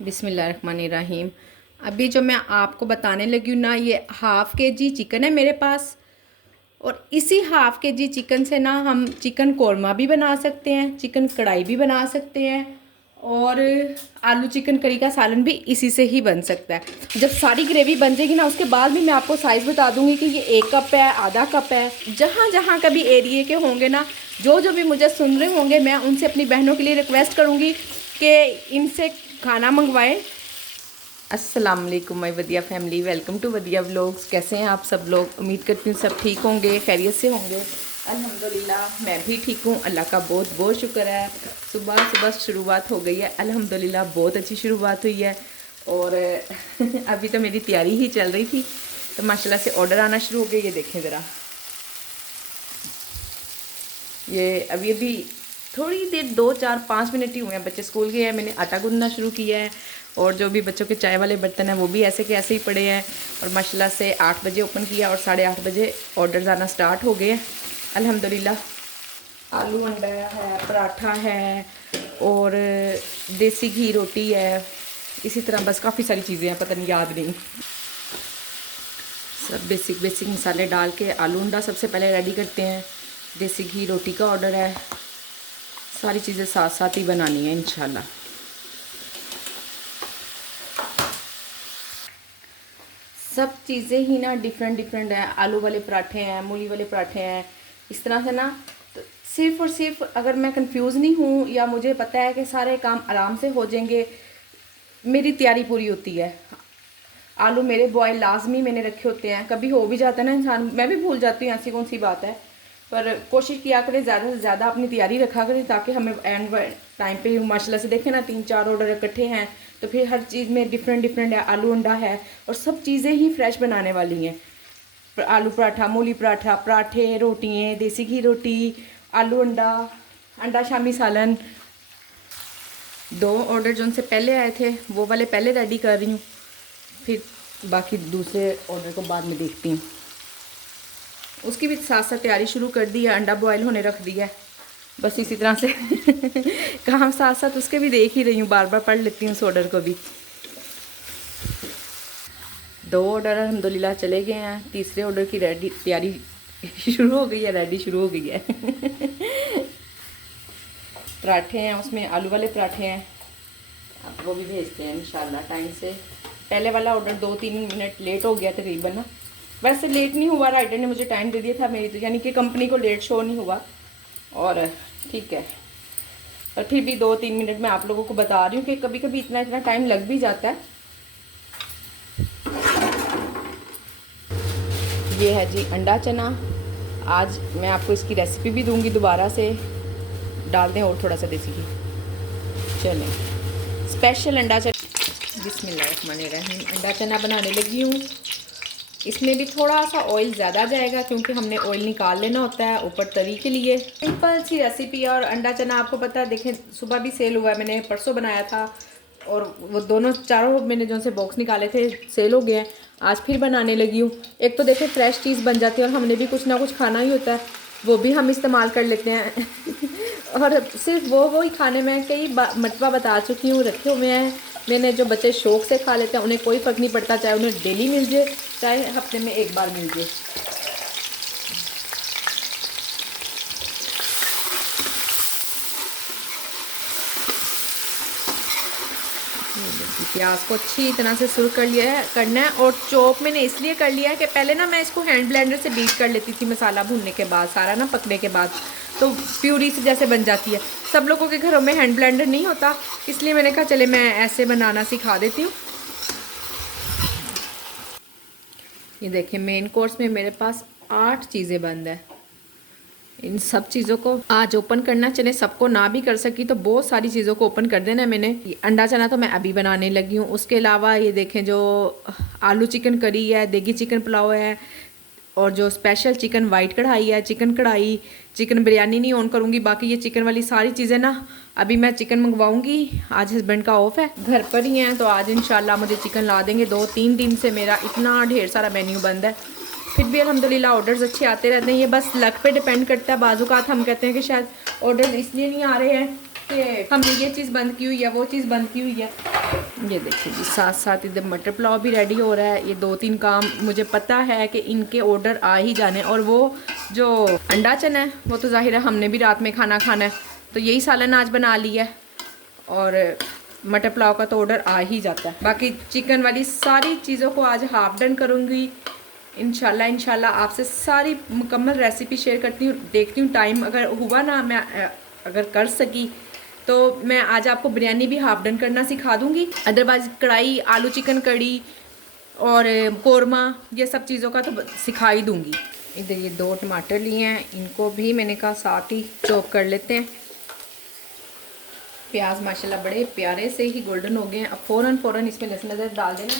बिस्मिल्लाहिर्रहमानिर्रहीम। अभी जो मैं आपको बताने लगी हूँ ना, ये हाफ़ के जी चिकन है मेरे पास। और इसी हाफ़ के जी चिकन से ना हम चिकन कोरमा भी बना सकते हैं, चिकन कढ़ाई भी बना सकते हैं, और आलू चिकन करी का सालन भी इसी से ही बन सकता है। जब सारी ग्रेवी बन जाएगी ना, उसके बाद भी मैं आपको साइज़ बता दूंगी कि ये 1 कप है, आधा कप है। जहाँ जहाँ कभी एरिए के होंगे ना, जो जो भी मुझे सुन रहे होंगे, मैं उनसे अपनी बहनों के लिए रिक्वेस्ट करूँगी कि इनसे खाना मंगवाएं। अस्सलाम वालेकुम my Vadiya family, welcome to Vadiya vlogs. कैसे हैं आप सब लोग? उम्मीद करती हूँ सब ठीक होंगे, खैरियत से होंगे। अल्हम्दुलिल्लाह मैं भी ठीक हूँ, अल्लाह का बहुत बहुत शुक्र है। सुबह सुबह शुरुआत हो गई है, अल्हम्दुलिल्लाह बहुत अच्छी शुरुआत हुई है। और अभी तो मेरी तैयारी ही चल रही थी, तो माशाल्लाह से ऑर्डर आना शुरू हो गए। ये देखें ज़रा, ये अभी अभी थोड़ी देर 2 4 5 मिनट ही हुए हैं, बच्चे स्कूल गए हैं, मैंने आटा गूंदना शुरू किया है। और जो भी बच्चों के चाय वाले बर्तन हैं वो भी ऐसे के ऐसे ही पड़े हैं। और माशाल्लाह से 8 बजे ओपन किया और 8:30 बजे ऑर्डर आना स्टार्ट हो गए हैं अल्हम्दुलिल्लाह। आलू अंडा है, पराठा है, और देसी घी रोटी है। इसी तरह बस काफ़ी सारी चीज़ें हैं, पता नहीं याद नहीं। सब बेसिक बेसिक मसाले डाल के आलू अंडा सबसे पहले रेडी करते हैं। देसी घी रोटी का ऑर्डर है। सारी चीज़ें साथ साथ ही बनानी है इंशाल्लाह। सब चीज़ें ही ना डिफरेंट डिफरेंट हैं। आलू वाले पराठे हैं, मूली वाले पराठे हैं, इस तरह से ना। तो सिर्फ़ और सिर्फ अगर मैं कंफ्यूज नहीं हूँ या मुझे पता है कि सारे काम आराम से हो जाएंगे, मेरी तैयारी पूरी होती है। आलू मेरे बॉयल लाजमी मैंने रखे होते हैं। कभी हो भी जाता है ना इंसान, मैं भी भूल जाती हूँ, ऐसी कौन सी बात है। पर कोशिश किया करें ज़्यादा से ज़्यादा अपनी तैयारी रखा करें, ताकि हमें एंड टाइम पे माशाल्लाह से देखें ना 3 4 ऑर्डर इकट्ठे हैं, तो फिर हर चीज़ में डिफरेंट डिफरेंट है। आलू अंडा है और सब चीज़ें ही फ्रेश बनाने वाली हैं। आलू पराठा, मूली पराठा, पराठे, रोटियाँ, देसी घी रोटी, आलू अंडा, अंडा शामी सालन। 2 ऑर्डर जो उनसे पहले आए थे वो वाले पहले रेडी कर रही हूँ, फिर बाकी दूसरे ऑर्डर को बाद में देखती हूँ। उसकी भी साथ साथ तैयारी शुरू कर दी है, अंडा बॉयल होने रख दिया है। बस इसी तरह से काम साथ साथ उसके भी देख ही रही हूँ, बार बार पढ़ लेती हूँ उस ऑर्डर को भी। 2 ऑर्डर अल्हम्दुलिल्लाह चले गए हैं, तीसरे ऑर्डर की रेडी तैयारी शुरू हो गई है, रेडी शुरू हो गई है। पराठे हैं, उसमें आलू वाले पराठे हैं, अब वो भी भेजते हैं इंशाल्लाह टाइम से। पहले वाला ऑर्डर 2 3 मिनट लेट हो गया तकरीबन ना। वैसे लेट नहीं हुआ, राइटर ने मुझे टाइम दे दिया था मेरी, तो यानी कि कंपनी को लेट शो नहीं हुआ। और ठीक है, पर फिर भी 2 3 मिनट मैं आप लोगों को बता रही हूँ कि कभी कभी इतना इतना टाइम लग भी जाता है। ये है जी अंडा चना। आज मैं आपको इसकी रेसिपी भी दूंगी दोबारा से। डाल दें और थोड़ा सा देसी घी। चलें, स्पेशल अंडा चना। बिस्मिल्लाहिर्रहमानिर्रहीम। अंडा चना बनाने लगी हूँ। इसमें भी थोड़ा सा ऑयल ज़्यादा जाएगा, क्योंकि हमने ऑयल निकाल लेना होता है ऊपर तरी के लिए। सिंपल सी रेसिपी। और अंडा चना आपको पता है, देखें सुबह भी सेल हुआ है, मैंने परसों बनाया था, और वो दोनों चारों मैंने जो से बॉक्स निकाले थे सेल हो गए हैं। आज फिर बनाने लगी हूँ। एक तो देखें फ्रेश चीज़ बन जाती है, और हमने भी कुछ ना कुछ खाना ही होता है, वो भी हम इस्तेमाल कर लेते हैं। और सिर्फ वो ही खाने में कई मरतबा बता चुकी हूँ, रखे हुए हैं मैंने। जो बच्चे शौक़ से खा लेते हैं उन्हें कोई फ़र्क नहीं पड़ता, चाहे उन्हें डेली मिल जाए चाहे हफ्ते में एक बार मिल जाए। प्याज को अच्छी तरह से सुर कर लिया है, करना है। और चॉप मैंने इसलिए कर लिया है कि पहले ना मैं इसको हैंड ब्लेंडर से बीट कर लेती थी, मसाला भूनने के बाद, सारा ना पकने के बाद, तो प्यूरी से जैसे बन जाती है। सब लोगों के घरों में हैंड ब्लेंडर नहीं होता, इसलिए मैंने कहा चले मैं ऐसे बनाना सिखा देती हूँ। ये देखिए मेन कोर्स में मेरे पास 8 चीज़ें बंद है। इन सब चीज़ों को आज ओपन करना। चले सबको ना भी कर सकी तो बहुत सारी चीज़ों को ओपन कर देना है मैंने। अंडा चना तो मैं अभी बनाने लगी हूँ। उसके अलावा ये देखें जो आलू चिकन करी है, देगी चिकन पुलाव है, और जो स्पेशल चिकन वाइट कढ़ाई है, चिकन कढ़ाई, चिकन बिरयानी नहीं ऑन करूँगी। बाकी ये चिकन वाली सारी चीज़ें ना अभी मैं चिकन मंगवाऊँगी। आज हस्बैंड का ऑफ है, घर पर ही हैं, तो आज इंशाल्लाह मुझे चिकन ला देंगे। 2 3 दिन से मेरा इतना ढेर सारा मेन्यू बंद है, फिर भी अल्हम्दुलिल्लाह ऑर्डर्स अच्छे आते रहते हैं। ये बस लक पे डिपेंड करता है। बाज़ औक़ात हम कहते हैं कि शायद ऑर्डर्स इसलिए नहीं आ रहे हैं कि हमने ये चीज़ बंद की हुई है, वो चीज़ बंद की हुई है। ये देखिए जी, साथ साथ इधर मटर पुलाव भी रेडी हो रहा है। ये 2-3 काम मुझे पता है कि इनके ऑर्डर आ ही जाने। और वो जो अंडा चना है वो तो ज़ाहिर है हमने भी रात में खाना है, तो यही सालन आज बना लिया है। और मटर पुलाव का तो ऑर्डर आ ही जाता है। बाकी चिकन वाली सारी चीज़ों को आज हाफ डन करूँगी इंशाल्लाह आपसे सारी मुकम्मल रेसिपी शेयर करती हूँ। देखती हूँ टाइम अगर हुआ ना, मैं अगर कर सकी तो मैं आज आपको बिरयानी भी हाफ डन करना सिखा दूँगी। अदरवाइज कढ़ाई, आलू चिकन कड़ी और कोरमा, ये सब चीज़ों का तो सिखा ही दूँगी। इधर ये 2 टमाटर लिए हैं, इनको भी मैंने कहा साथ ही चॉप कर लेते हैं। प्याज माशाल्लाह बड़े प्यारे से ही गोल्डन हो गए हैं। अब फ़ौरन इसमें लहसुन अदरक डाल देना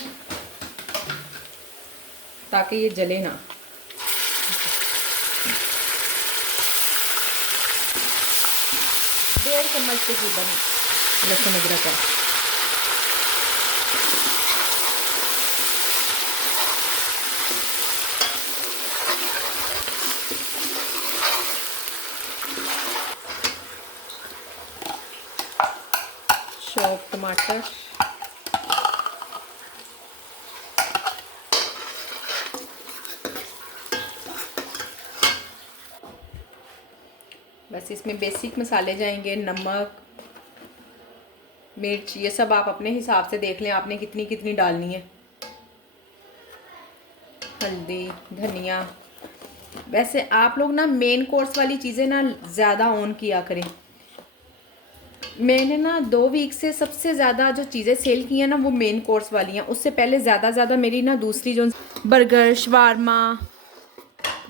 ताकि ये जले ना। डेढ़ चम्मच तकरीबन लहसुन अदरक है। चॉप टमाटर, बस इसमें बेसिक मसाले जाएंगे, नमक, मिर्च, ये सब आप अपने हिसाब से देख लें आपने कितनी कितनी डालनी है। हल्दी, धनिया। वैसे आप लोग ना मेन कोर्स वाली चीज़ें ना ज़्यादा ऑन किया करें। मैंने ना 2 वीक से सबसे ज़्यादा जो चीज़ें सेल की हैं ना वो मेन कोर्स वाली हैं। उससे पहले ज़्यादा मेरी ना दूसरी जो बर्गर, शवारमा,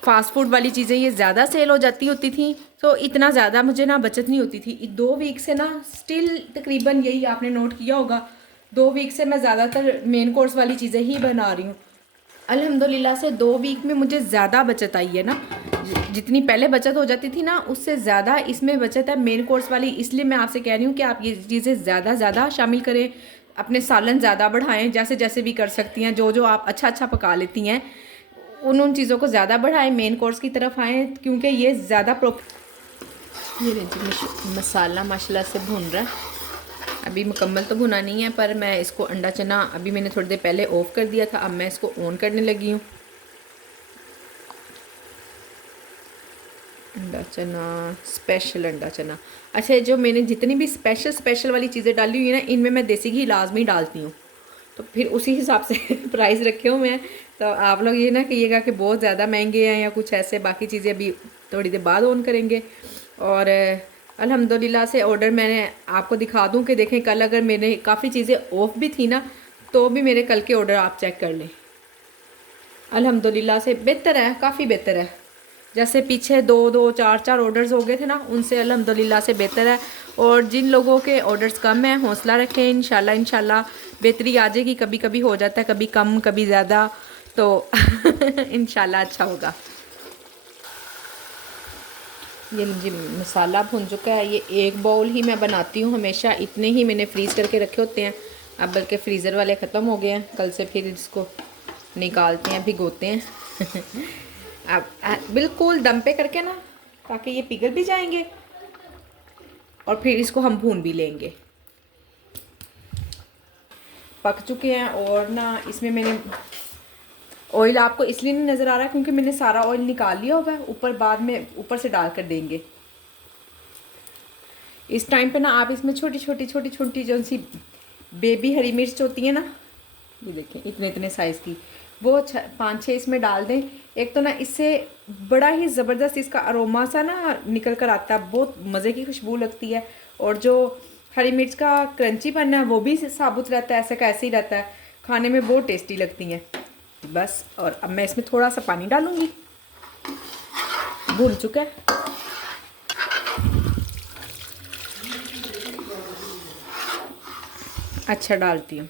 फास्ट फूड वाली चीज़ें ये ज़्यादा सेल हो जाती होती थी, तो इतना ज़्यादा मुझे ना बचत नहीं होती थी। 2 वीक से ना स्टिल तकरीबन यही आपने नोट किया होगा, 2 वीक से मैं ज़्यादातर मेन कोर्स वाली चीज़ें ही बना रही हूँ। अल्हम्दुलिल्लाह से 2 वीक में मुझे ज़्यादा बचत आई है ना। जितनी पहले बचत हो जाती थी ना उससे ज़्यादा इसमें बचत है मेन कोर्स वाली। इसलिए मैं आपसे कह रही हूँ कि आप ये चीज़ें ज़्यादा शामिल करें, अपने सालन ज़्यादा बढ़ाएं, जैसे भी कर सकती हैं। जो आप अच्छा पका लेती हैं उन चीज़ों को ज़्यादा बढ़ाएं, मेन कोर्स की तरफ आएँ, क्योंकि ये ज़्यादा ये देखिए मसाला माशाल्लाह से भुन रहा है। अभी मुकम्मल तो भुना नहीं है, पर मैं इसको अंडा चना अभी मैंने थोड़ी देर पहले ऑफ़ कर दिया था, अब मैं इसको ऑन करने लगी हूँ। अंडा चना, स्पेशल अंडा चना। अच्छा, जो मैंने जितनी भी स्पेशल वाली चीज़ें डाली हुई है ना, इनमें मैं देसी घी लाजमी डालती हूँ, तो फिर उसी हिसाब से प्राइस रखे हुए हैं। तो आप लोग ये ना कहिएगा कि बहुत ज़्यादा महंगे हैं या कुछ ऐसे। बाकी चीज़ें अभी थोड़ी देर बाद ऑन करेंगे। और अल्हम्दुलिल्लाह से ऑर्डर मैंने आपको दिखा दूँ कि देखें, कल अगर मैंने काफ़ी चीज़ें ऑफ भी थी ना, तो भी मेरे कल के ऑर्डर आप चेक कर लें। अल्हम्दुलिल्लाह से बेहतर है, काफ़ी बेहतर है। जैसे पीछे 2 4 ऑर्डर्स हो गए थे ना, उनसे अल्हम्दुलिल्लाह से बेहतर है। और जिन लोगों के ऑर्डर्स कम हैं, हौसला रखें, इंशाल्लाह बेहतरी आ जाएगी। कभी कभी हो जाता है, कभी कम कभी ज़्यादा, तो इंशाल्लाह अच्छा होगा। ये जी मसाला भुन चुका है। ये एक बाउल ही मैं बनाती हूँ हमेशा, इतने ही मैंने फ्रीज़ करके रखे होते हैं। अब बल्कि फ्रीज़र वाले ख़त्म हो गए हैं, कल से फिर इसको निकालते हैं, भिगोते हैं। अब बिल्कुल दम पे करके ना, ताकि ये पिघल भी जाएंगे और फिर इसको हम भून भी लेंगे। पक चुके हैं। और ना इसमें मैंने ऑयल आपको इसलिए नहीं नज़र आ रहा क्योंकि मैंने सारा ऑयल निकाल लिया होगा, ऊपर बाद में ऊपर से डाल कर देंगे। इस टाइम पे ना आप इसमें छोटी छोटी जो सी बेबी हरी मिर्च होती है ना, ये देखें इतने साइज़ की, वो 5-6 इसमें डाल दें। एक तो ना इससे बड़ा ही ज़बरदस्त इसका अरोमा सा ना निकल कर आता है, बहुत मज़े की खुशबू लगती है। और जो हरी मिर्च का क्रंचीपन है वो भी साबुत रहता है, ऐसे का ऐसे ही रहता है, खाने में बहुत टेस्टी लगती हैं। बस, और अब मैं इसमें थोड़ा सा पानी डालूँगी। भून चुका है। अच्छा, डालती हूँ।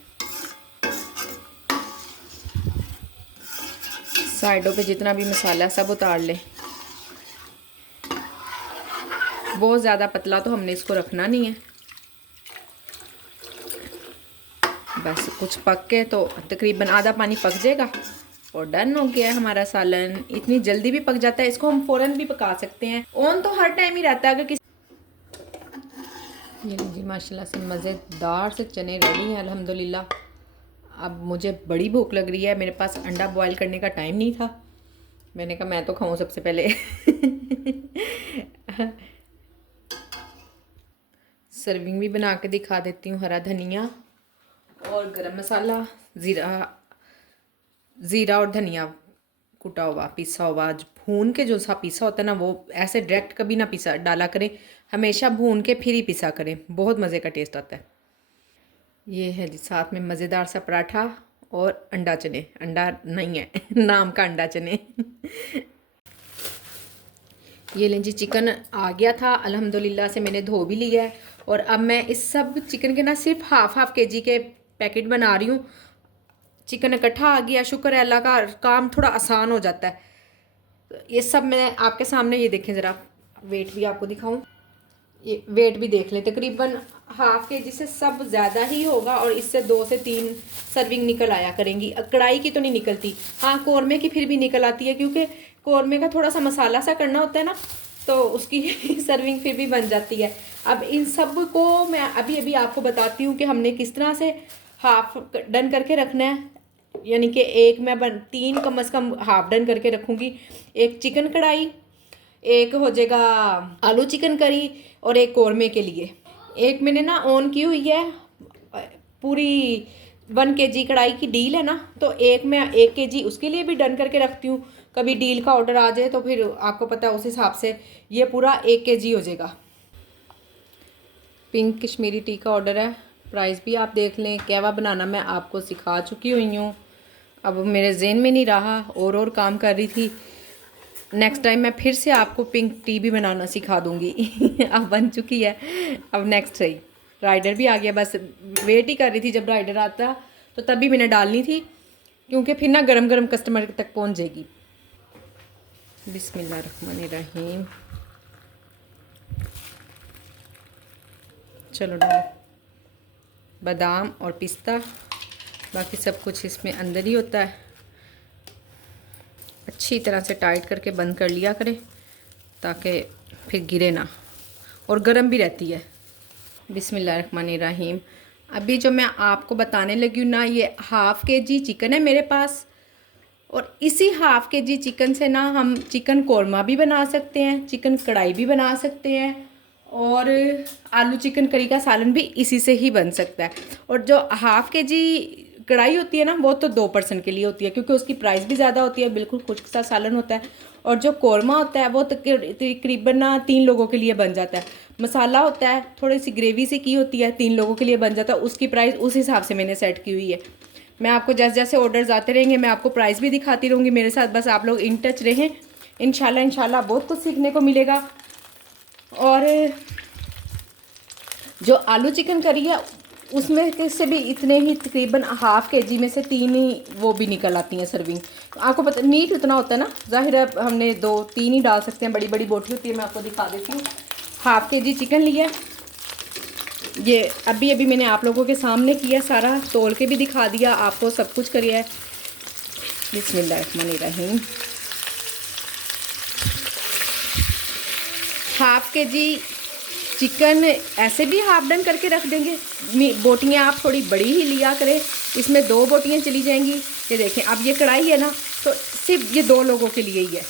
साइडों पे जितना भी मसाला सब उतार ले। बहुत ज़्यादा पतला तो हमने इसको रखना नहीं है। बस कुछ पक के तो तकरीबन आधा पानी पक जाएगा और डन हो गया हमारा सालन। इतनी जल्दी भी पक जाता है, इसको हम फ़ौरन भी पका सकते हैं। ऑन तो हर टाइम ही रहता है। अगर ये जी माशाल्लाह से मज़ेदार से चने रेडी हैं अल्हम्दुलिल्लाह। अब मुझे बड़ी भूख लग रही है, मेरे पास अंडा बॉयल करने का टाइम नहीं था। मैंने कहा मैं तो खाऊं सबसे पहले। सर्विंग भी बना के दिखा देती हूँ। हरा धनिया और गरम मसाला, ज़ीरा और धनिया कुटा हुआ पिसा हुआ, भून के जो सा पिसा होता है ना, वो ऐसे डायरेक्ट कभी ना पिसा डाला करें, हमेशा भून के फिर ही पिसा करें, बहुत मज़े का टेस्ट आता है। ये है जी साथ में मज़ेदार सा पराठा और अंडा चने, अंडा नहीं है नाम का अंडा चने। ये लें जी चिकन आ गया था अल्हम्दुलिल्लाह से, मैंने धो भी लिया है। और अब मैं इस सब चिकन के ना सिर्फ हाफ केजी के पैकेट बना रही हूँ। चिकन इकट्ठा आ गया, शुक्र है अल्लाह का, काम थोड़ा आसान हो जाता है। ये सब मैं आपके सामने, ये देखें ज़रा, वेट भी आपको दिखाऊं, ये वेट भी देख लें, तकरीबन हाफ केजी से सब ज़्यादा ही होगा और इससे 2 से 3 सर्विंग निकल आया करेंगी। कढ़ाई की तो नहीं निकलती, हाँ कौरमे की फिर भी निकल आती है, क्योंकि कौरमे का थोड़ा सा मसाला सा करना होता है ना, तो उसकी सर्विंग फिर भी बन जाती है। अब इन सब को मैं अभी अभी आपको बताती हूँ कि हमने किस तरह से हाफ डन करके रखना है। यानी कि एक मैं 3 कम से कम हाफ डन करके रखूँगी। एक चिकन कढ़ाई, एक हो जाएगा आलू चिकन करी, और एक कौरमे के लिए एक मैंने ना ऑन की हुई है पूरी 1 केजी कढ़ाई की डील है ना, तो एक मैं 1 केजी उसके लिए भी डन करके रखती हूँ। कभी डील का ऑर्डर आ जाए तो फिर आपको पता है उस हिसाब से ये पूरा 1 केजी हो जाएगा। पिंक कश्मीरी टी का ऑर्डर है, प्राइस भी आप देख लें। कहवा बनाना मैं आपको सिखा चुकी हुई हूँ, अब मेरे ज़हन में नहीं रहा, और काम कर रही थी। नेक्स्ट टाइम मैं फिर से आपको पिंक टी भी बनाना सिखा दूँगी। अब बन चुकी है, अब नेक्स्ट सही। राइडर भी आ गया, बस वेट ही कर रही थी जब राइडर आता, तो तभी मैंने डालनी थी, क्योंकि फिर ना गरम गरम कस्टमर तक पहुँच जाएगी। बिस्मिल्लाहिर्रहमानिर्रहीम, चलो डालो बादाम और पिस्ता, बाकी सब कुछ इसमें अंदर ही होता है। अच्छी तरह से टाइट करके बंद कर लिया करें ताकि फिर गिरे ना, और गर्म भी रहती है। बिस्मिल्लाहिर्रहमानिर्रहीम, अभी जो मैं आपको बताने लगी हूँ ना, ये हाफ केजी चिकन है मेरे पास, और इसी हाफ केजी चिकन से ना हम चिकन कोरमा भी बना सकते हैं, चिकन कढ़ाई भी बना सकते हैं, और आलू चिकन करी का सालन भी इसी से ही बन सकता है। और जो हाफ केजी कढ़ाई होती है ना, वो तो 2 पर्सन के लिए होती है, क्योंकि उसकी प्राइस भी ज़्यादा होती है, बिल्कुल खुश्क सा सालन होता है। और जो कोरमा होता है वो तकरीबन ना 3 लोगों के लिए बन जाता है। मसाला होता है, थोड़ी सी ग्रेवी से की होती है, 3 लोगों के लिए बन जाता है। उसकी प्राइस उस हिसाब से मैंने सेट की हुई है। मैं आपको जैसे जैसे ऑर्डर्स आते रहेंगे मैं आपको प्राइस भी दिखाती रहूँगी। मेरे साथ बस आप लोग इन टच रहें, इंशाल्लाह बहुत कुछ सीखने को मिलेगा। और जो आलू चिकन करी है उसमें से भी इतने ही, तकरीबन हाफ केजी में से 3 ही वो भी निकल आती हैं सर्विंग। आपको पता मीट उतना होता है ना, जाहिर है हमने 2-3 ही डाल सकते हैं, बड़ी बड़ी बोटी होती है। मैं आपको दिखा देती हूँ। हाफ केजी चिकन लिया, ये अभी अभी मैंने आप लोगों के सामने किया, सारा तोल के भी दिखा दिया आपको, सब कुछ करिए है। बिस्मिल्लाहिर्रहमानिर्रहीम, हाफ केजी चिकन ऐसे भी हाफ डन करके रख देंगे। बोटियाँ आप थोड़ी बड़ी ही लिया करें, इसमें 2 बोटियाँ चली जाएंगी। ये देखें, अब ये कढ़ाई है ना, तो सिर्फ ये 2 लोगों के लिए ही है।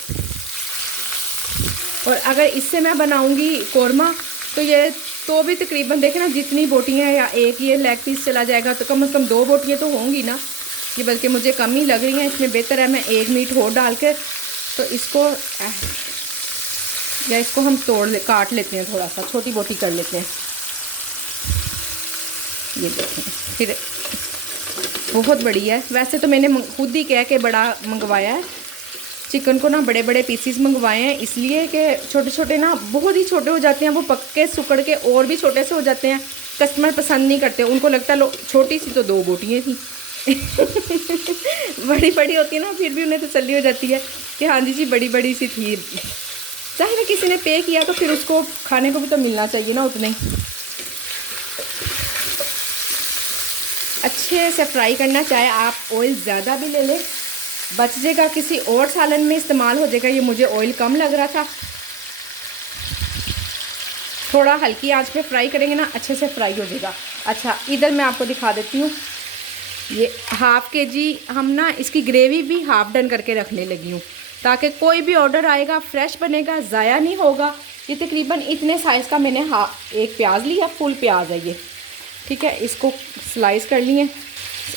और अगर इससे मैं बनाऊंगी कोरमा, तो ये तो भी तकरीबन देखें ना, जितनी बोटियाँ, या एक ये लेग पीस चला जाएगा, तो कम से कम 2 बोटियाँ तो होंगी ना। ये बल्कि मुझे कम ही लग रही हैं, इसमें बेहतर है मैं 1 मीट और डाल कर, तो इसको या इसको हम काट लेते हैं, थोड़ा सा छोटी बोटी कर लेते हैं। ये देखें, फिर बहुत बड़ी है। वैसे तो मैंने खुद ही कह के बड़ा मंगवाया है चिकन को ना, बड़े बड़े पीसीस मंगवाए हैं, इसलिए कि छोटे छोटे ना बहुत ही छोटे हो जाते हैं, वो पक के सुकड़ के और भी छोटे से हो जाते हैं। कस्टमर पसंद नहीं करते, उनको लगता है लो छोटी सी तो 2 बोटियाँ थी। बड़ी बड़ी होती है ना, फिर भी उन्हें तसल्ली हो जाती है कि हाँ जी बड़ी बड़ी सी थी। चाहे किसी ने पे किया तो फिर उसको खाने को भी तो मिलना चाहिए ना उतने। अच्छे से फ्राई करना, चाहे आप ऑयल ज़्यादा भी ले लें, बच जाएगा किसी और सालन में इस्तेमाल हो जाएगा। ये मुझे ऑयल कम लग रहा था। थोड़ा हल्की आंच पे फ्राई करेंगे ना, अच्छे से फ्राई हो जाएगा। अच्छा, इधर मैं आपको दिखा देती हूँ, ये हाफ़ के जी हम ना इसकी ग्रेवी भी हाफ़ डन करके रखने लगी हूँ, ताकि कोई भी ऑर्डर आएगा फ्रेश बनेगा, ज़ाया नहीं होगा। ये तकरीबन इतने साइज़ का मैंने एक प्याज लिया, फुल प्याज है ये, ठीक है। इसको स्लाइस कर लिए।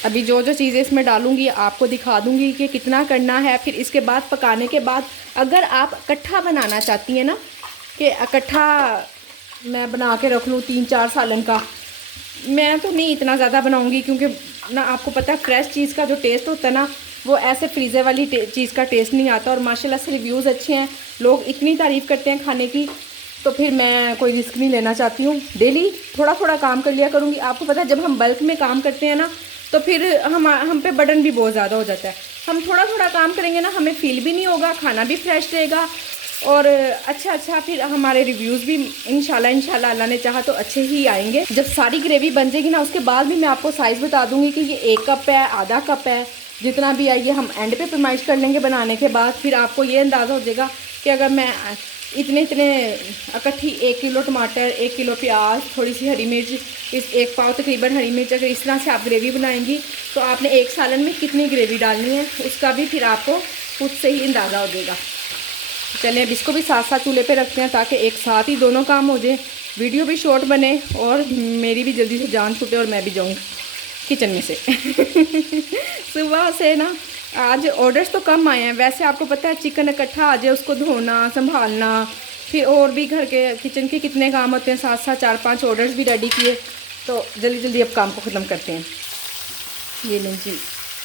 अभी जो जो चीज़ें इसमें डालूंगी आपको दिखा दूंगी कि कितना करना है। फिर इसके बाद पकाने के बाद अगर आप इकट्ठा बनाना चाहती हैं ना, कि इकट्ठा मैं बना के रख लूँ 3-4 सालन का, मैं तो नहीं इतना ज़्यादा बनाऊंगी, क्योंकि ना आपको पता है फ्रेश चीज़ का जो टेस्ट होता है ना, वो ऐसे फ्रीज़र वाली चीज़ का टेस्ट नहीं आता। और माशाल्लाह से रिव्यूज़ अच्छे हैं, लोग इतनी तारीफ़ करते हैं खाने की, तो फिर मैं कोई रिस्क नहीं लेना चाहती हूँ। डेली थोड़ा थोड़ा काम कर लिया करूँगी। आपको पता है जब हम बल्क में काम करते हैं ना, तो फिर हम पे बर्डन भी बहुत ज़्यादा हो जाता है। हम थोड़ा थोड़ा काम करेंगे ना, हमें फील भी नहीं होगा, खाना भी फ्रेश रहेगा और अच्छा फिर हमारे रिव्यूज़ भी इंशाल्लाह अल्लाह ने चाहा तो अच्छे ही आएंगे। जब सारी ग्रेवी बन जाएगी ना, उसके बाद भी मैं आपको साइज़ बता दूँगी कि ये 1 कप है, आधा कप है, जितना भी आइए हम एंड पे फरमाइश कर लेंगे बनाने के बाद। फिर आपको ये अंदाज़ा हो जाएगा कि अगर मैं इतने इकट्ठी 1 किलो टमाटर, 1 किलो प्याज, थोड़ी सी हरी मिर्च, इस 1 पाव तकरीबन हरी मिर्च, अगर इस तरह से आप ग्रेवी बनाएंगी तो आपने 1 सालन में कितनी ग्रेवी डालनी है, उसका भी फिर आपको खुद से ही अंदाज़ा हो जाएगा। चलें अब इसको भी साथ साथ चूल्हे पे रखते हैं, ताकि एक साथ ही दोनों काम हो जाए, वीडियो भी शॉर्ट बने और मेरी भी जल्दी से जान छूटे और मैं भी जाऊँ किचन में से। सुबह से ना आज ऑर्डर्स तो कम आए हैं। वैसे आपको पता है चिकन इकट्ठा आ जाए, उसको धोना, संभालना, फिर और भी घर के किचन के कितने काम होते हैं, साथ साथ 4-5 ऑर्डर्स भी रेडी किए, तो जल्दी जल्दी अब काम को ख़त्म करते हैं। ये लें जी,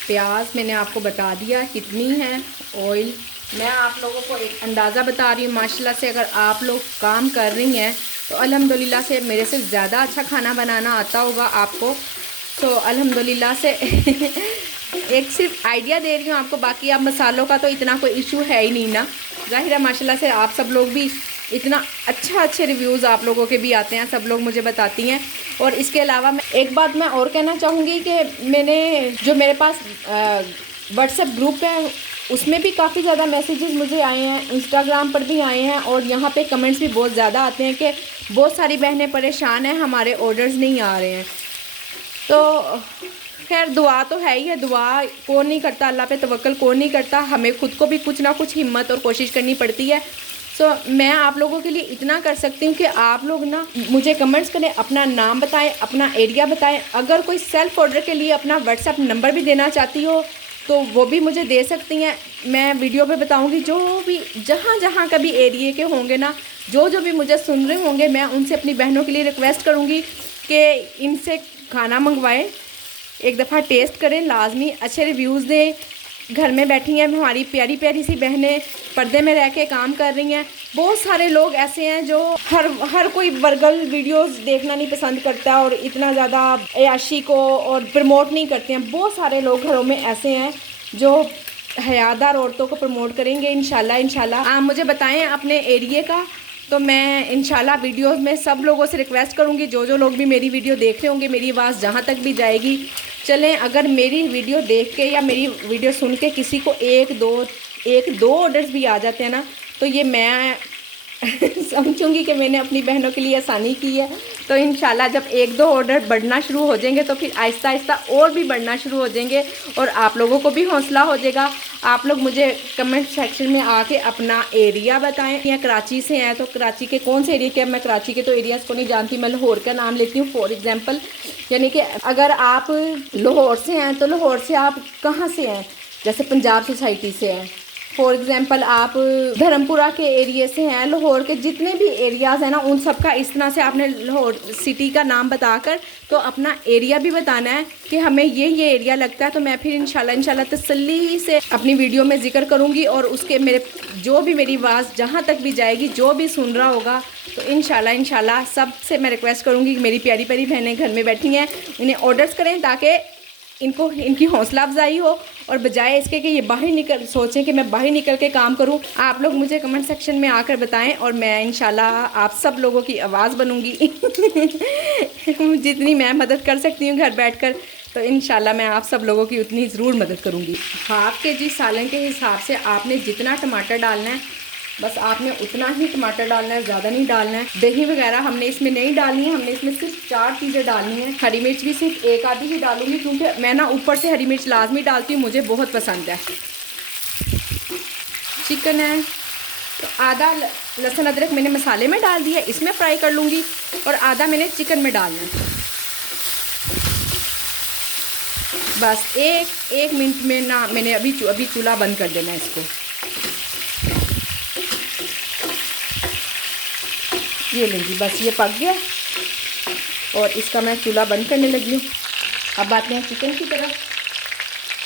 प्याज मैंने आपको बता दिया कितनी है। ऑयल मैं आप लोगों को एक अंदाज़ा बता रही हूँ। माशाल्लाह से अगर आप लोग काम कर रही हैं तो अल्हम्दुलिल्लाह से मेरे से ज़्यादा अच्छा खाना बनाना आता होगा आपको, तो अल्हम्दुलिल्लाह से एक सिर्फ आइडिया दे रही हूँ आपको। बाकी आप मसालों का तो इतना कोई इशू है ही नहीं ना, ज़ाहिर है माशाल्लाह से आप सब लोग भी इतना अच्छे रिव्यूज़ आप लोगों के भी आते हैं, सब लोग मुझे बताती हैं। और इसके अलावा मैं एक बात मैं और कहना चाहूँगी कि मैंने जो मेरे पास व्हाट्सएप ग्रुप है, उसमें भी काफ़ी ज़्यादा मैसेजेस मुझे आए हैं, इंस्टाग्राम पर भी आए हैं, और यहाँ पे कमेंट्स भी बहुत ज़्यादा आते हैं कि बहुत सारी बहनें परेशान हैं, हमारे ऑर्डर्स नहीं आ रहे हैं। तो खैर दुआ तो है ही है, दुआ कौन नहीं करता, अल्लाह पे तवक्कल कौन नहीं करता, हमें खुद को भी कुछ ना कुछ हिम्मत और कोशिश करनी पड़ती है। सो मैं आप लोगों के लिए इतना कर सकती हूँ कि आप लोग ना मुझे कमेंट्स करें, अपना नाम बताएं, अपना एरिया बताएं। अगर कोई सेल्फ़ ऑर्डर के लिए अपना व्हाट्सएप नंबर भी देना चाहती हो तो वो भी मुझे दे सकती हैं, मैं वीडियो पे बताऊंगी। जो भी जहाँ का भी एरिए के होंगे ना, जो भी मुझे सुन रहे होंगे, मैं उनसे अपनी बहनों के लिए रिक्वेस्ट करूँगी कि इनसे खाना मंगवाएं, एक दफ़ा टेस्ट करें, लाजमी अच्छे रिव्यूज़ दें। घर में बैठी हैं हमारी प्यारी प्यारी सी बहनें, पर्दे में रह के काम कर रही हैं। बहुत सारे लोग ऐसे हैं जो हर कोई वर्गल वीडियोस देखना नहीं पसंद करता और इतना ज़्यादा अयाशी को और प्रमोट नहीं करते हैं। बहुत सारे लोग घरों में ऐसे हैं जो हयादार औरतों को प्रमोट करेंगे इंशाल्लाह। आप मुझे बताएं अपने एरिए का, तो मैं इंशाल्लाह वीडियोस में सब लोगों से रिक्वेस्ट करूँगी, जो लोग भी मेरी वीडियो देख रहे होंगे, मेरी आवाज़ जहाँ तक भी जाएगी। चलें, अगर मेरी वीडियो देख के या मेरी वीडियो सुन के किसी को एक दो ऑर्डर्स भी आ जाते हैं ना, तो ये मैं समझूंगी कि मैंने अपनी बहनों के लिए आसानी की है। तो इंशाल्लाह जब 1-2 ऑर्डर बढ़ना शुरू हो जाएंगे तो फिर आहिस्ता आहिस्ता और भी बढ़ना शुरू हो जाएंगे और आप लोगों को भी हौसला हो जाएगा। आप लोग मुझे कमेंट सेक्शन में आके अपना एरिया बताएं। या कराची से हैं तो कराची के कौन से एरिया के, मैं कराची के तो एरियाज़ को नहीं जानती, मैं लाहौर का नाम लेती हूँ फॉर एग्ज़ाम्पल। यानी कि अगर आप लाहौर से हैं तो लाहौर से आप कहाँ से हैं, जैसे पंजाब सोसाइटी से हैं फॉर एग्ज़ाम्पल, आप धर्मपुरा के एरिया से हैं, लाहौर के जितने भी एरियाज़ हैं ना, उन सब का इस तरह से आपने लाहौर सिटी का नाम बताकर तो अपना एरिया भी बताना है कि हमें ये एरिया लगता है। तो मैं फिर इंशाल्लाह तसल्ली से अपनी वीडियो में जिक्र करूँगी और उसके मेरे जो भी मेरी आवाज़ जहाँ तक भी जाएगी, जो भी सुन रहा होगा, तो इंशाल्लाह सबसे मैं रिक्वेस्ट करूँगी कि मेरी प्यारी प्यारी बहनें घर में बैठी हैं, इन्हें ऑर्डर्स करें ताकि इनकी हौसला अफजाई हो, और बजाय इसके कि ये बाहर सोचें कि मैं बाहर निकल के काम करूं। आप लोग मुझे कमेंट सेक्शन में आकर बताएं और मैं इंशाल्लाह आप सब लोगों की आवाज़ बनूंगी। जितनी मैं मदद कर सकती हूं घर बैठकर, तो इंशाल्लाह मैं आप सब लोगों की उतनी ज़रूर मदद करूंगी। हाफ़ के जी सालन के हिसाब से आपने जितना टमाटर डालना है बस आपने उतना ही टमाटर डालना है, ज़्यादा नहीं डालना है। दही वगैरह हमने इसमें नहीं डालनी है, हमने इसमें सिर्फ 4 चीज़ें डालनी है। हरी मिर्च भी सिर्फ एक आधी ही डालूंगी, क्योंकि मैं ना ऊपर से हरी मिर्च लाजमी डालती हूँ, मुझे बहुत पसंद है। चिकन है तो आधा लहसुन अदरक मैंने मसाले में डाल दिया, इसमें फ्राई कर लूँगी, और आधा मैंने चिकन में डालना है। बस एक मिनट में ना मैंने अभी चूल्हा बंद कर देना है इसको। ये लीजिए, बस ये पक गया और इसका मैं चूल्हा बंद करने लगी हूँ। अब आते हैं चिकन की तरफ।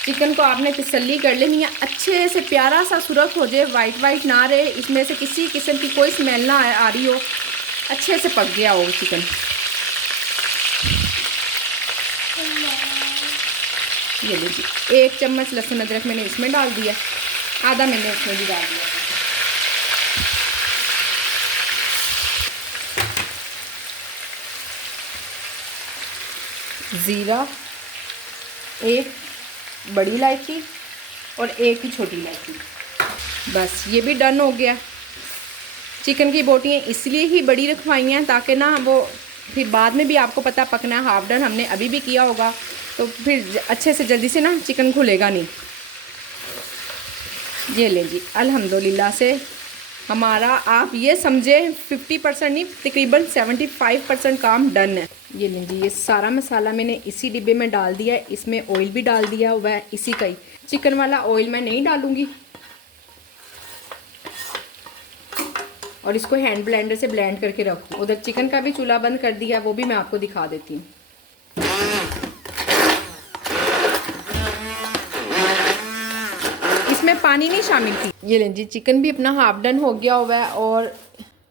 चिकन को आपने तसल्ली कर लेनी है, अच्छे से प्यारा सा सुरख हो जाए, वाइट ना रहे, इसमें से किसी किस्म की कोई स्मेल ना आ रही हो, अच्छे से पक गया हो चिकन। ये लीजिए, 1 चम्मच लहसुन अदरक मैंने इसमें डाल दिया, आधा मैंने इसमें भी डाल दिया। ज़ीरा, 1 बड़ी इलायची और 1 ही छोटी इलायची। बस ये भी डन हो गया। चिकन की बोटियाँ इसलिए ही बड़ी रखवाई हैं ताकि ना वो फिर बाद में भी आपको पता पकना है। हाफ डन हमने अभी भी किया होगा तो फिर अच्छे से जल्दी से ना चिकन खुलेगा नहीं। ये ले जी, अल्हम्दुलिल्लाह से हमारा आप ये समझे 50% नहीं, तकरीबन 75% काम डन है। ये लीजिए, ये सारा मसाला मैंने इसी डिब्बे में डाल दिया है, इसमें ऑयल भी डाल दिया हुआ है इसी का ही। चिकन वाला ऑयल मैं नहीं डालूँगी और इसको हैंड ब्लेंडर से ब्लेंड करके रखूँ। उधर चिकन का भी चूल्हा बंद कर दिया, वो भी मैं आपको दिखा देती हूँ। इसमें पानी नहीं शामिल की। ये लें जी, चिकन भी अपना हाफ डन हो गया हुआ है। और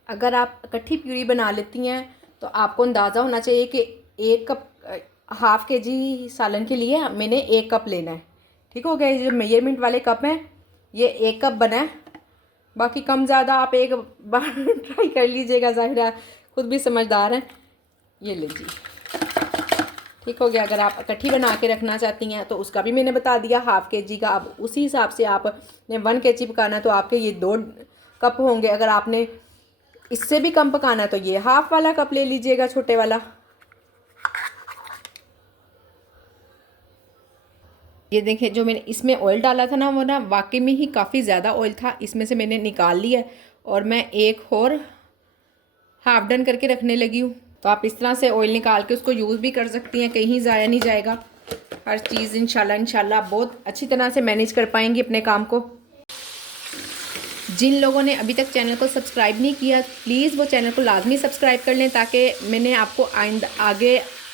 अगर आप इकट्ठी प्यूरी बना लेती हैं तो आपको अंदाज़ा होना चाहिए कि 1 कप, हाफ़ KG सालन के लिए मैंने 1 कप लेना है। ठीक हो गया, ये जो मेजरमेंट वाले कप हैं ये 1 कप बना है। बाकी कम ज़्यादा आप एक बार ट्राई कर लीजिएगा, ज़ाहिर है खुद भी समझदार हैं। ये लीजिए, ठीक हो गया। अगर आप इकट्ठी बना के रखना चाहती हैं तो उसका भी मैंने बता दिया, हाफ़ KG का। अब उसी हिसाब से आपने 1 KG पकाना है तो आपके ये 2 कप होंगे। अगर आपने इससे भी कम पकाना है तो ये हाफ़ वाला कप ले लीजिएगा, छोटे वाला। ये देखिए, जो मैंने इसमें ऑयल डाला था ना वो ना वाकई में ही काफ़ी ज़्यादा ऑयल था, इसमें से मैंने निकाल लिया और मैं एक और हाफ डन करके रखने लगी हूँ। तो आप इस तरह से ऑयल निकाल के उसको यूज़ भी कर सकती हैं, कहीं ज़ाया नहीं जाएगा। हर चीज़ इंशाल्लाह बहुत अच्छी तरह से मैनेज कर पाएंगी अपने काम को। जिन लोगों ने अभी तक चैनल को सब्सक्राइब नहीं किया, प्लीज़ वो चैनल को लाजमी सब्सक्राइब कर लें, ताकि मैंने आपको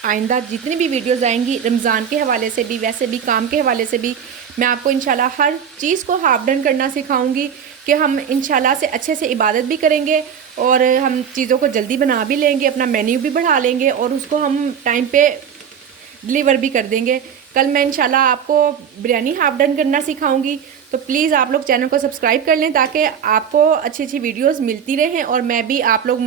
आइंदा जितनी भी वीडियोस आएंगी रमज़ान के हवाले से भी, वैसे भी काम के हवाले से भी, मैं आपको इंशाल्लाह हर चीज़ को हाफ डन करना सिखाऊंगी कि हम इंशाल्लाह से अच्छे से इबादत भी करेंगे और हम चीज़ों को जल्दी बना भी लेंगे, अपना मेन्यू भी बढ़ा लेंगे और उसको हम टाइम पे डिलीवर भी कर देंगे। कल मैं इंशाल्लाह आपको बिरयानी हाफ डन करना सिखाऊंगी, तो प्लीज़ आप लोग चैनल को सब्सक्राइब कर लें ताकि आपको अच्छी अच्छी वीडियोस मिलती रहें। और मैं भी आप लोग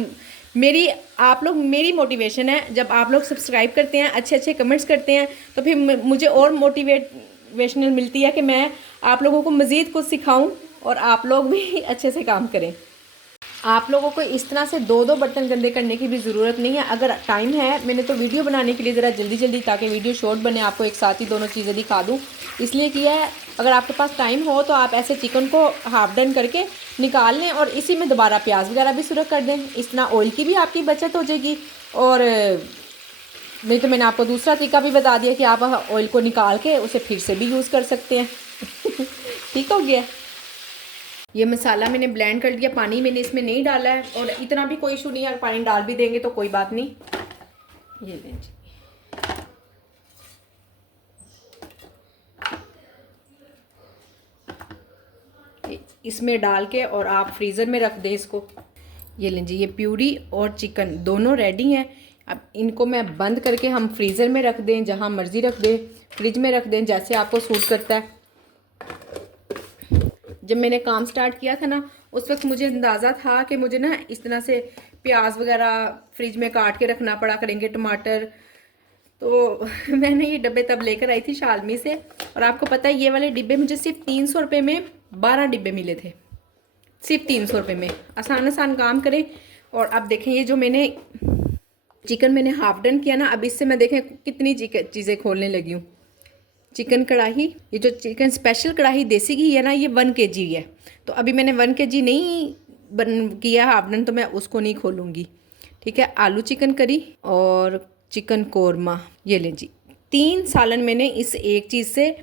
मेरी मोटिवेशन है। जब आप लोग सब्सक्राइब करते हैं, अच्छे अच्छे कमेंट्स करते हैं, तो फिर मुझे और मोटिवेशनल मिलती है कि मैं आप लोगों को मज़ीद कुछ सिखाऊं और आप लोग भी अच्छे से काम करें। आप लोगों को इस तरह से 2-2 बर्तन गंदे करने की भी ज़रूरत नहीं है। अगर टाइम है, मैंने तो वीडियो बनाने के लिए ज़रा जल्दी ताकि वीडियो शॉर्ट बने, आपको एक साथ ही दोनों चीज़ें दिखा दूँ, इसलिए किया है। अगर आपके पास टाइम हो तो आप ऐसे चिकन को हाफ डन करके निकाल लें और इसी में दोबारा प्याज वगैरह भी सुरख कर दें। इस तरह ऑयल की भी आपकी बचत हो जाएगी। और नहीं तो मैंने आपको दूसरा तरीका भी बता दिया कि आप ऑयल को निकाल के उसे फिर से भी यूज़ कर सकते हैं। ठीक हो गया। ये मसाला मैंने ब्लेंड कर दिया, पानी मैंने इसमें नहीं डाला है और इतना भी कोई इशू नहीं है, अगर पानी डाल भी देंगे तो कोई बात नहीं। ये लें जी, इसमें डाल के और आप फ्रीज़र में रख दें इसको। ये लें जी, ये प्यूरी और चिकन दोनों रेडी हैं। अब इनको मैं बंद करके हम फ्रीज़र में रख दें, जहाँ मर्ज़ी रख दें, फ्रिज में रख दें, जैसे आपको सूट करता है। जब मैंने काम स्टार्ट किया था ना, उस वक्त मुझे अंदाज़ा था कि मुझे ना इस तरह से प्याज वगैरह फ्रिज में काट के रखना पड़ा करेंगे, टमाटर। तो मैंने ये डब्बे तब लेकर आई थी शालमी से, और आपको पता है ये वाले डिब्बे मुझे सिर्फ 300 रुपये में 12 डिब्बे मिले थे। सिर्फ 300 रुपये में आसान आसान काम करें। और अब देखें ये जो मैंने चिकन मैंने हाफ डन किया ना, अब इससे मैं देखें कितनी चीज़ें खोलने लगी हूँ। चिकन कढ़ाई, ये जो चिकन स्पेशल कढ़ाई देसी घी है ना, ये 1 kg है। तो अभी मैंने 1 kg नहीं किया हाफ डन, तो मैं उसको नहीं खोलूँगी। ठीक है, आलू चिकन करी और चिकन कोरमा, ये लें जी 3 सालन मैंने इस एक चीज़ से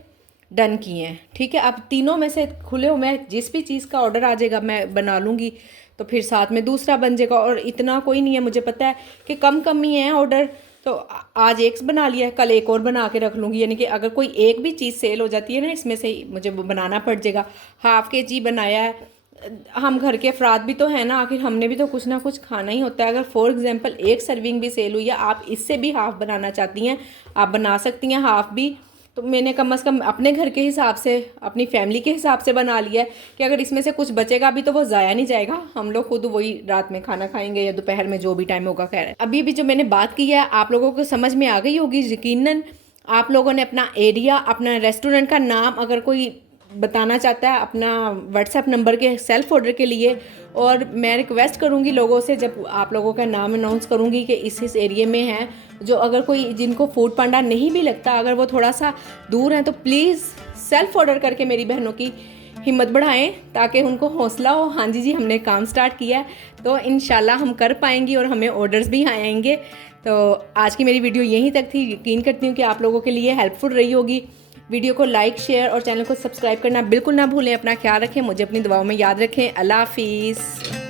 डन किए हैं। ठीक है, अब तीनों में से खुले हो, मैं जिस भी चीज़ का ऑर्डर आ जाएगा मैं बना लूँगी, तो फिर साथ में दूसरा बन जाएगा। और इतना कोई नहीं है, मुझे पता है कि कम ही है ऑर्डर, तो आज एक बना लिया है, कल एक और बना के रख लूँगी। यानी कि अगर कोई एक भी चीज़ सेल हो जाती है ना, इसमें से मुझे बनाना पड़ जाएगा। हाफ kg बनाया है, हम घर के अफराद भी तो है ना, आखिर हमने भी तो कुछ ना कुछ खाना ही होता है। अगर फॉर एग्जांपल एक सर्विंग भी सेल हुई है, आप इससे भी हाफ़ बनाना चाहती हैं, आप बना सकती हैं हाफ़ भी। तो मैंने कम से कम अपने घर के हिसाब से, अपनी फैमिली के हिसाब से बना लिया है कि अगर इसमें से कुछ बचेगा भी तो वो ज़ाया नहीं जाएगा, हम लोग खुद वही रात में खाना खाएंगे या दोपहर में जो भी टाइम होगा। खैर, अभी भी जो मैंने बात की है आप लोगों को समझ में आ गई होगी यकीनन। आप लोगों ने अपना एरिया, अपना रेस्टोरेंट का नाम अगर कोई बताना चाहता है अपना व्हाट्सएप नंबर के सेल्फ ऑर्डर के लिए, और मैं रिक्वेस्ट करूंगी लोगों से, जब आप लोगों का नाम अनाउंस करूंगी कि इस एरिया में है, जो अगर कोई जिनको फूड पांडा नहीं भी लगता, अगर वो थोड़ा सा दूर हैं, तो प्लीज़ सेल्फ ऑर्डर करके मेरी बहनों की हिम्मत बढ़ाएं, ताकि उनको हौसला हो, हाँ जी हमने काम स्टार्ट किया है, तो इंशाल्लाह हम कर पाएंगी और हमें ऑर्डर्स भी आएंगे। तो आज की मेरी वीडियो यहीं तक थी। यकीन करती हूँ कि आप लोगों के लिए हेल्पफुल रही होगी। वीडियो को लाइक, शेयर और चैनल को सब्सक्राइब करना बिल्कुल ना भूलें। अपना ख्याल रखें, मुझे अपनी दुआओं में याद रखें। अल्लाह हाफिज़।